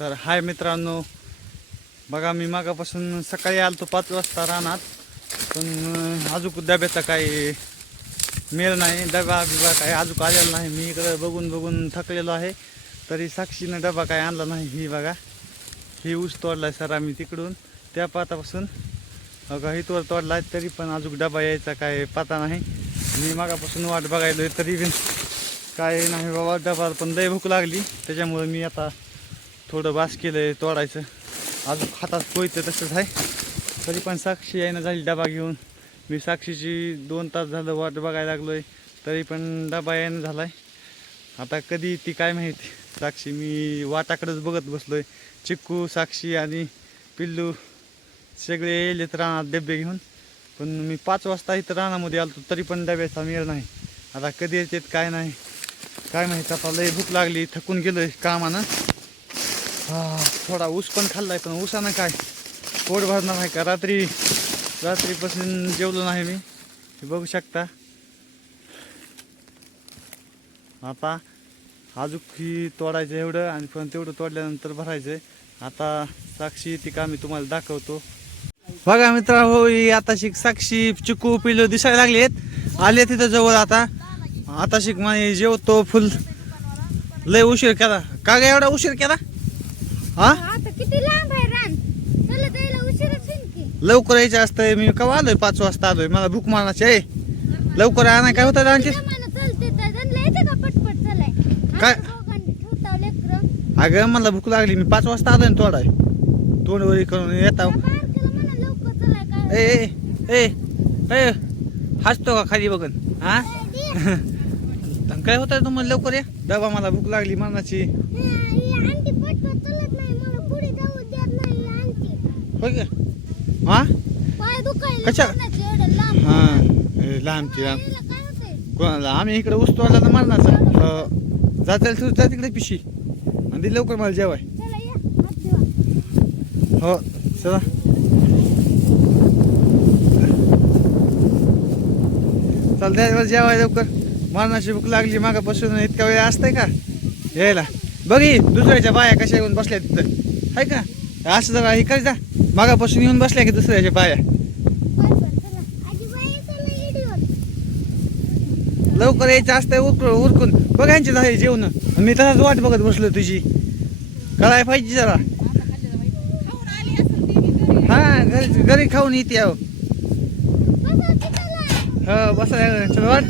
तर हाय मित्रांनो बघा मी मागापासून सकाळी आलतो पाच वाजता रानात पण अं, अजून डब्याचा काही मेळ नाही डबा बिबा काही अजून आलेला नाही. मी इकडं बघून बघून थकलेलो आहे तरी साक्षीनं डबा काही आणला नाही. ही बघा ही ऊस तोडलाय सर आम्ही तिकडून. त्या पातापासून बघा हितवर आहे तरी पण अजून डबा यायचा काय पाता नाही. मी मागापासून वाट बघायलोय तरी बी काय नाही बाबा डबा पण लय भूक लागली. त्याच्यामुळे मी आता थोडं बास केलंय तोडायचं. अजून हातात पोयचं तसंच आहे. तरी पण साक्षी यायनं झाली डबा घेऊन. मी साक्षीची दोन तास झालं वाट बघायला लागलोय. तरी पण डबा यायनं झालाय. आता कधी ती काय माहिती? साक्षी मी वाटाकडेच बघत बसलोय. चिक्कू साक्षी आणि पिल्लू सगळे येलेत रानात डबे घेऊन. पण मी पाच वाजता इथं रानामध्ये आलो तरी पण डब्याचा मेळ नाही. आता कधी येतात काय नाही. काय माहिती आता लय भूक लागली थकून गेलोय कामानं. थोडा ऊस पण खाल्लाय पण ऊसानं काय? पोट भरणार आहे का? रात्री रात्रीपासून जेवलो नाही मी. बघू शकता. आता अजून ही तोडायचं एवढं आणि पण तेवढं तोडल्यानंतर भरायचं आता साक्षी ती का मी तुम्हाला दाखवतो. बघा मित्रा हो आता शिक साक्षी चिकू पिलो दिसायला लागलेत. आले तिथं जवळ आता. आता शिक माझे जेवतो फुल. लय उशीर केला. का ग एवढा उशीर केला? हा? आता किती लांब आहे रान. चला जायला उशीरच होईल की. लवकर यायचं असतंय मी केव्हा आलोय? पाच वाजता आलोय. मला भूक मारण्याची आहे. लवकर आणा. काय होतं रांची जमानं चालते तर जणलं येते का पटपट? चलाय काय? ठेवता लेकरं. अगं मला भूक लागली. मी पाच वाजता आलोय ना तोडाय तोंडवरी करून येता. त्या बाहेर केलं म्हणा लवकर चलाय ए काय ए ए ए हसतो का खाली बघन? हा? काय होतं तुम्हाला लवकर या? डबा मला भूक लागली मरणाची हा? कशा? हा लांबची लांब कोणाला? आम्ही इकडे ऊस तोडला तर मारणाचं. जाता तू जा तिकडे पिशी. आणि दे लवकर मला जेवाय. हो चला. चल द्या जेवाय लवकर. मरणाची भूक लागली मागापासून इतका वेळ असतंय का? यायला. बघी दुसऱ्याच्या बाया कशा येऊन बसल्या तिथं. आहे का? असं जरा हे कर जा. मागापासून येऊन बसल्या की दुसऱ्याच्या बाया. लवकर यायचं असतंय उरकून. उरकून बघायचे झाले जेवण. मी तसाच वाट बघत बसलो तुझी. कळाय पाहिजे जरा. हा घरी घरी खाऊन येते अहो. हो बसा चल वाट